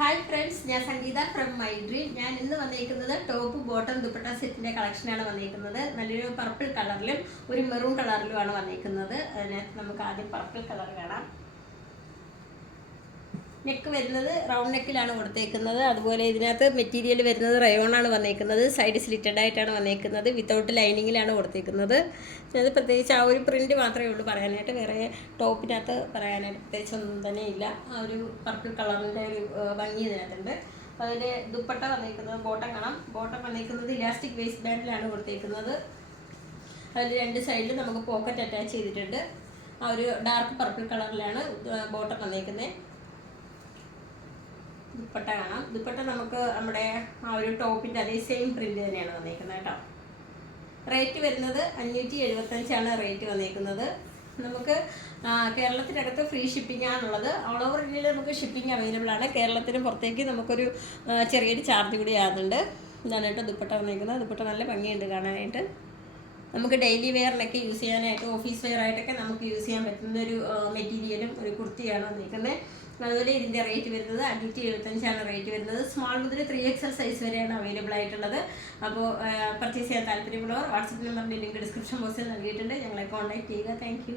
Hi friends, ഞാൻ സംഗീത from my dream. ഞാൻ ഇന്ന് വന്നിരിക്കുന്നത് ടോപ്പ് ബോട്ടം ദുപ്പട്ട സെറ്റിൻ്റെ കളക്ഷനാണ് വന്നിരിക്കുന്നത്. നല്ലൊരു പർപ്പിൾ കളറിലും ഒരു മെറൂൺ കളറിലുമാണ് വന്നിരിക്കുന്നത്. അതിനകത്ത് നമുക്ക് ആദ്യം പർപ്പിൾ കളർ കാണാം. നെക്ക് വരുന്നത് റൗണ്ട് നെക്കിലാണ് കൊടുത്തേക്കുന്നത്. അതുപോലെ ഇതിനകത്ത് മെറ്റീരിയൽ വരുന്നത് റയോണാണ് വന്നിരിക്കുന്നത്. സൈഡ് സ്ലിറ്റഡ് ആയിട്ടാണ് വന്നിരിക്കുന്നത്. വിത്തൗട്ട് ലൈനിങ്ങിലാണ് കൊടുത്തേക്കുന്നത്. അത് പ്രത്യേകിച്ച് ആ ഒരു പ്രിൻറ്റ് മാത്രമേ ഉള്ളൂ പറയാനായിട്ട്. വേറെ ടോപ്പിനകത്ത് പറയാനായിട്ട് പ്രത്യേകിച്ച് ഒന്നും തന്നെ ഇല്ല. ആ ഒരു പർപ്പിൾ കളറിൻ്റെ ഒരു ഭംഗി ഇതിനകത്തുണ്ട്. അതിൽ ദുപ്പട്ട വന്നിരിക്കുന്നത് ബോട്ടം കാണാം. ബോട്ടം വന്നിരിക്കുന്നത് ഇലാസ്റ്റിക് വേസ്റ്റ് ബാൻഡിലാണ് കൊടുത്തേക്കുന്നത്. അതിൽ രണ്ട് സൈഡിൽ നമുക്ക് പോക്കറ്റ് അറ്റാച്ച് ചെയ്തിട്ടുണ്ട്. ആ ഒരു ഡാർക്ക് പർപ്പിൾ കളറിലാണ് ബോട്ടം വന്നിരിക്കുന്നത്. ദുപ്പട്ട കാണാം. ദുപ്പട്ട നമുക്ക് നമ്മുടെ ആ ഒരു ടോപ്പിൻ്റെ അതേ സെയിം പ്രിൻ്റ് തന്നെയാണ് വന്നിരിക്കുന്നത് കേട്ടോ. റേറ്റ് വരുന്നത് 575 റേറ്റ് വന്നിരിക്കുന്നത്. നമുക്ക് കേരളത്തിനകത്ത് ഫ്രീ ഷിപ്പിംഗ് ആണുള്ളത്. ഓൾ ഓവർ ഇന്ത്യയിൽ നമുക്ക് ഷിപ്പിംഗ് അവൈലബിൾ ആണ്. കേരളത്തിന് പുറത്തേക്ക് നമുക്കൊരു ചെറിയൊരു ചാർജ് കൂടി ആകുന്നുണ്ട്. ഇതാണ് കേട്ടോ ദുപ്പട്ട വന്നിരിക്കുന്നത്. ദുപ്പട്ട നല്ല ഭംഗിയുണ്ട് കാണാനായിട്ട്. നമുക്ക് ഡെയിലി വെയറിനൊക്കെ യൂസ് ചെയ്യാനായിട്ട്, ഓഫീസ് വെയർ ആയിട്ടൊക്കെ നമുക്ക് യൂസ് ചെയ്യാൻ പറ്റുന്ന ഒരു മെറ്റീരിയലും ഒരു കുർത്തിയാണ് വന്നിരിക്കുന്നത്. അതുപോലെ ഇതിൻ്റെ റേറ്റ് വരുന്നത് 575 റേറ്റ് വരുന്നത്. സ്മാൾ മുതൽ 3XL സൈസ് വരെയാണ് അവൈലബിൾ ആയിട്ടുള്ളത്. അപ്പോൾ പർച്ചേസ് ചെയ്യാൻ താല്പര്യമുള്ളവർ വാട്സപ്പ് നമ്പറിൻ്റെ ലിങ്ക് ഡിസ്ക്രിപ്ഷൻ ബോക്സിൽ നൽകിയിട്ടുണ്ട്. ഞങ്ങളെ കോൺടാക്ട് ചെയ്യുക. താങ്ക്